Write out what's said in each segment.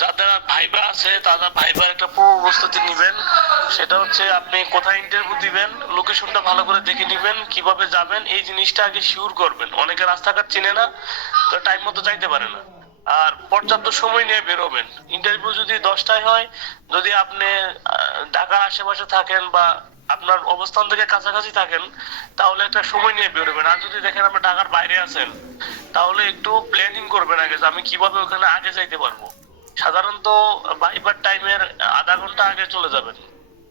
যাদের ভাইবা আছে, তারা ভাইবার একটা পূর্ব প্রস্তুতি নিবেন। সেটা হচ্ছে আপনি কোথায় ইন্টারভিউ দিবেন লোকেশনটা ভালো করে দেখে নিবেন, কীভাবে যাবেন, এই জিনিসটা আগে শিওর করবেন। অনেকে রাস্তাঘাট চিনে না, তো টাইম মতো যাইতে পারে না। আর পর্যাপ্ত সময় নিয়ে বেরোবেন। ইন্টারভিউ যদি দশটায় হয়, যদি আপনি ঢাকার আশেপাশে থাকেন বা আপনার অবস্থান থেকে কাছাকাছি থাকেন, তাহলে একটা সময় নিয়ে বেরোবেন। আর যদি দেখেন আপনি ঢাকার বাইরে আছেন, তাহলে একটু প্ল্যানিং করবেন আগে যে আমি কীভাবে ওখানে আগে যাইতে পারব। সাধারণত ভাইবার টাইমের আধা ঘণ্টা আগে চলে যাবেন।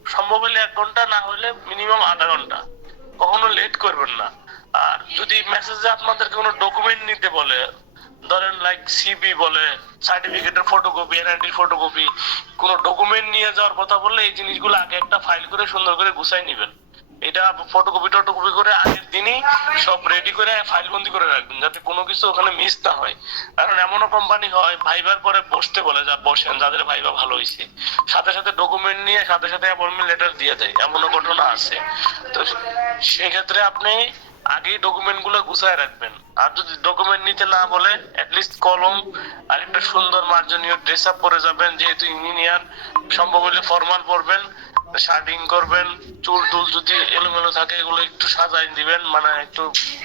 সম্ভব হলে এক ঘণ্টা, না হলে মিনিমাম আধা ঘণ্টা। কখনো লেট করবেন না। আর যদি মেসেজে আপনাদের কোনো ডকুমেন্ট নিতে বলে, ধরেন লাইক সিবি বলে সার্টিফিকেটের ফটোকপি এনআইডি ফটোকপি কোনো ডকুমেন্ট নিয়ে যাওয়ার কথা বললে এই জিনিসগুলো আগে একটা ফাইল করে সুন্দর করে গুছাই নেবেন। এটা ফটোকপি টটোকপি করে আগের দিনই সব রেডি করে ফাইল বন্দি করে রাখবেন, যাতে কোনো কিছু ওখানে মিস না হয়। কারণ এমনও কোম্পানি হয় ভাইবার পরে বসতে বলে যা বসেন, যাদের ভাইবা ভালো হয়েছে সাথে সাথে ডকুমেন্ট নিয়ে সাথে সাথে অ্যাপয়েন্টমেন্ট লেটার দিয়ে দেয়, এমনও ঘটনা আছে। তো সেক্ষেত্রে আপনি আগেই ডকুমেন্টগুলো গুছায় রাখবেন। আর যদি ডকুমেন্ট নিতে না বলে লিস্ট কলম আর একটা সুন্দর মার্জনীয় ড্রেস আপ পরে যাবেন, যেহেতু ইঞ্জিনিয়ার সম্ভব হলে ফর্মাল পরবেন। শার্টিং করবেন, চুল টুল যদি এলোমেলো থাকে, এগুলো একটু সাজাই দিবেন মানে একটু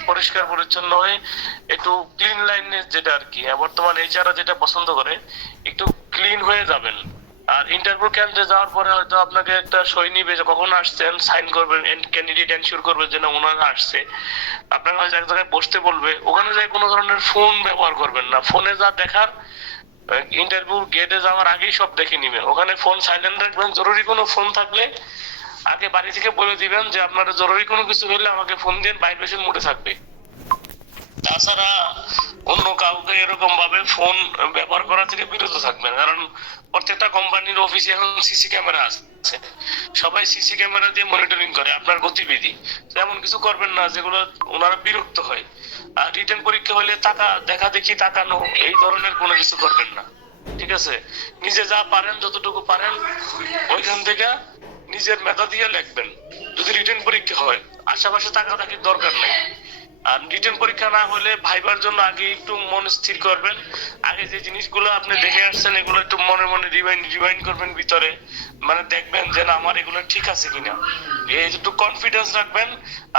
পরিষ্কার পরিচ্ছন্ন হয়ে একটু ক্লিন লাইনের যেটা আর কি। বর্তমান এইচআররা যেটা পছন্দ করে, একটু ক্লিন হয়ে যাবেন। আর ইন্টারভিউ কেন্দ্রে যাওয়ার পরে হয়তো আপনাকে একটা সই নিবে যে কখন আসছেন সাইন করবেন ক্যান্ডিডেট এনশিওর করবে যে না, ওনারা আসছে। আপনাকে হয়তো এক জায়গায় বসতে বলবে, ওখানে যাই কোনো ধরনের ফোন ব্যবহার করবেন না। ফোনে যা দেখার ইন্টারভিউ গেটে যাওয়ার আগেই সব দেখে নিবেন ওখানে ফোন সাইলেন্ট রাখবেন, জরুরি কোনো ফোন থাকলে আগে বাড়ি থেকে বলে দিবেন যে, আপনার জরুরি কোনো কিছু হলে আমাকে ফোন দিন ভাইব্রেশন মোডে থাকবে। তাছাড়া অন্য কাউকে এরকম ভাবে ফোন ব্যবহার করা থেকে বিরত থাকবেন, কারণ প্রত্যেকটা কোম্পানির অফিসে এখন সিসি ক্যামেরা আছে। সবাই সিসি ক্যামেরা দিয়ে মনিটরিং করে, আপনার গতিবিধি। তো এমন কিছু করবেন না, যেগুলো ওনারা বিরক্ত হয়। রিটার্ন পরীক্ষা হলে টাকা দেখা দেখি তাকানো, এই ধরনের কোনো কিছু করবেন না। ঠিক আছে? নিজে যা পারেন, যতটুকু পারেন, ওইখান থেকে নিজের মেধা দিয়ে লিখবেন। যদি রিটার্ন পরীক্ষা হয়, আশেপাশে টাকা থাকার দরকার নেই। আর রিটার্ন পরীক্ষা না হলে ভাইবার জন্য আগে একটু মন স্থির করবেন। আগে যে জিনিসগুলো আপনি দেখে আসছেন এগুলো একটু মনে মনে রিমাইন্ড রিমাইন্ড করবেন ভিতরে। মানে দেখবেন যে আমার এগুলো ঠিক আছে কিনা। এই একটু কনফিডেন্স রাখবেন।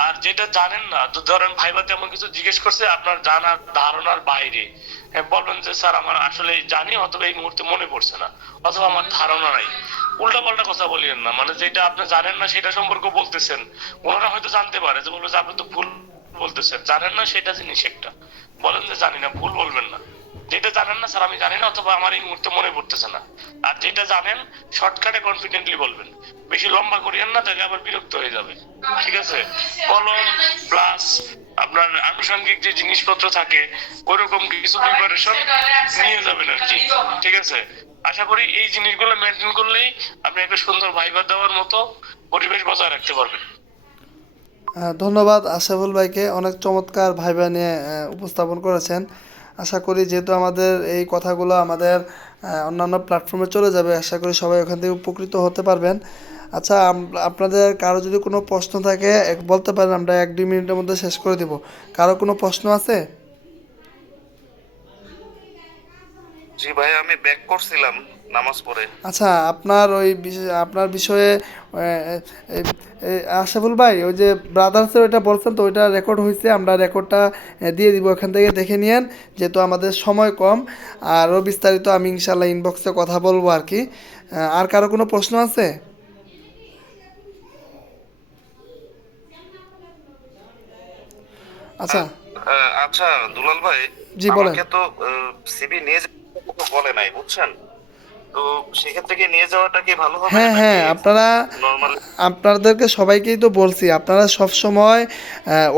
আর যেটা জানেন না তো ধরেন ভাইবা তেমন কিছু জিজ্ঞেস করছে আপনার জানার ধারণার বাইরে। হ্যাঁ, বলবেন যে স্যার আমার আসলে জানি অথবা এই মুহূর্তে মনে পড়ছে না অথবা আমার ধারণা নাই। উল্টা পাল্টা কথা বলিয়েন না। মানে যেটা আপনি জানেন না সেটা সম্পর্কে বলতেছেন। ওনারা হয়তো জানতে পারে যে বলবে যে আপনি তো ভুল বলতেছেন। জানেন না সেটা জিনিস একটা। বলেন যে জানি না, ভুল বলবেন না। যেটা জানেন না স্যার, আমি জানি না, অথবা আমার এই মুহূর্তে মনে পড়তেছে না। আর যেটা জানেন, শর্টকাটে কনফিডেন্টলি বলবেন। বেশি লম্বা করিয়েন না, তাহলে আবার বিরক্ত হয়ে যাবে। ঠিক আছে? কলম প্লাস আপনার আনুষঙ্গিক যে জিনিসপত্র থাকে ওইরকম কিছু প্রিপারেশন নিয়ে যাবেন আর কি। ঠিক আছে? আশা করি এই জিনিসগুলো মেনটেন করলেই আপনি একটা সুন্দর ভাইবার দেওয়ার মতো পরিবেশ বজায় রাখতে পারবেন। ধন্যবাদ আশাফুল ভাইকে অনেক চমৎকার ভাইবা নিয়ে উপস্থাপন করেছেন। আশা করি যেহেতু আমাদের এই কথাগুলো আমাদের অন্যান্য প্ল্যাটফর্মে চলে যাবে, আশা করি সবাই ওখান থেকে উপকৃত হতে পারবেন। আচ্ছা আপনাদের কারও যদি কোনো প্রশ্ন থাকে বলতে পারেন, আমরা এক দুই মিনিটের মধ্যে শেষ করে দিব। কারও কোনো প্রশ্ন আছে? জি ভাই, আমি ব্যাক করছিলাম। নামাজ পড়ে। আচ্ছা আপনার ওই আপনার বিষয়ে আশাফুল ভাই ওই যে ব্রাদার্সের ওইটা বলছেন তো ওইটা রেকর্ড হয়েছে আমরা রেকর্ডটা দিয়ে দিব এখান থেকে দেখে নিয়েন যেহেতু আমাদের সময় কম। আরও বিস্তারিত আমি ইনশাল্লাহ ইনবক্সে কথা বলব আর কি। আর কারও কোনো প্রশ্ন আছে? আচ্ছা। আচ্ছা দুলাল ভাই জি, বলেন। তো সিবি নিয়ে বলে নাই বুঝছেন? তো সেক্ষেত্রে কি নিয়ে যাওয়াটা ভালো হবে হ্যাঁ হ্যাঁ আপনারা আপনাদেরকে সবাইকেই তো বলছি আপনারা সব সময়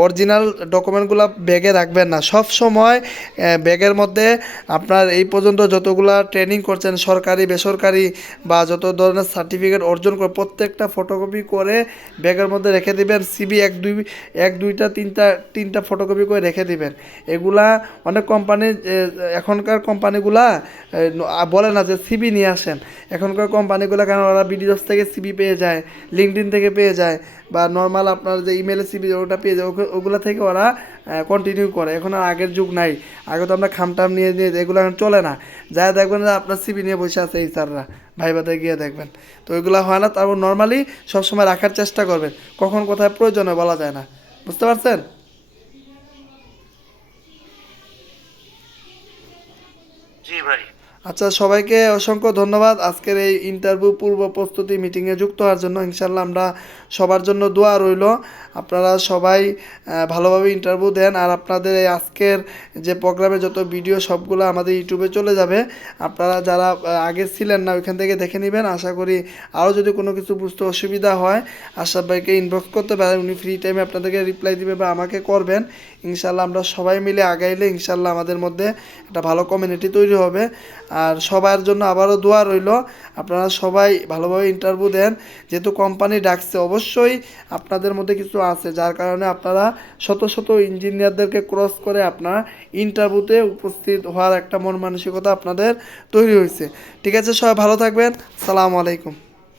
অরিজিনাল ডকুমেন্টগুলো ব্যাগে রাখবেন না। সব সময় ব্যাগের মধ্যে আপনার এই পর্যন্ত যতগুলা ট্রেনিং করছেন সরকারি বেসরকারি বা যত ধরনের সার্টিফিকেট অর্জন করে প্রত্যেকটা ফটোকপি করে ব্যাগের মধ্যে রেখে দিবেন। সিবি এক দুই এক দুইটা তিনটা তিনটা ফটোকপি করে রেখে দিবেন। এগুলা অনেক কোম্পানি এখনকার কোম্পানিগুলা বলে না যে সিবি নিয়ে নিয়ে আসেন। এখনকার কোম্পানিগুলো কারণ ওরা বিডিওস থেকে সিবি পেয়ে যায় লিঙ্কডিন থেকে পেয়ে যায়, বা নর্মাল আপনার যে ইমেলে সিবি ওটা পেয়ে যায় ওগুলো থেকে ওরা কন্টিনিউ করে। এখন আর আগের যুগ নাই। আগে তো আমরা খামটাম নিয়ে নিয়ে এগুলো এখন চলে না। যা দেখবেন যে আপনার সিবি নিয়ে বসে আছে এই স্যাররা ভাইবাতে গিয়ে দেখবেন। তো ওইগুলো হয় না, তারপর নর্মালি সবসময় রাখার চেষ্টা করবেন। কখন কোথায় প্রয়োজনে বলা যায় না। বুঝতে পারছেন? আচ্ছা সবাইকে অসংখ্য ধন্যবাদ। আজকের এই ইন্টারভিউ পূর্ব প্রস্তুতি মিটিংয়ে যুক্ত হওয়ার জন্য ইনশাল্লাহ আমরা সবার জন্য দোয়া রইল। আপনারা সবাই ভালোভাবে ইন্টারভিউ দেন। আর আপনাদের এই আজকের যে প্রোগ্রামে যত ভিডিও সবগুলো আমাদের ইউটিউবে চলে যাবে। আপনারা যারা আগে ছিলেন না, ওইখান থেকে দেখে নেবেন। আশা করি আরও যদি কোনো কিছু বুঝতে অসুবিধা হয় আশাফ ভাইকে ইনবক্স করতে পারেন। উনি ফ্রি টাইমে আপনাদেরকে রিপ্লাই দিবে বা আমাকে করবেন। ইনশাল্লাহ আমরা সবাই মিলে আগাইলে ইনশাল্লাহ আমাদের মধ্যে একটা ভালো কমিউনিটি তৈরি হবে। আর সবার জন্য আবারও দোয়া রইল। আপনারা সবাই ভালোভাবে ইন্টারভিউ দেন। যেহেতু কোম্পানি ডাকছে, অবশ্যই আপনাদের মধ্যে কিছু আছে, যার কারণে আপনারা শত শত ইঞ্জিনিয়ারদেরকে ক্রস করে আপনার ইন্টারভিউতে উপস্থিত হওয়ার একটা মন মানসিকতা আপনাদের তৈরি হয়েছে। ঠিক আছে, সবাই ভালো থাকবেন। সালাম আলাইকুম।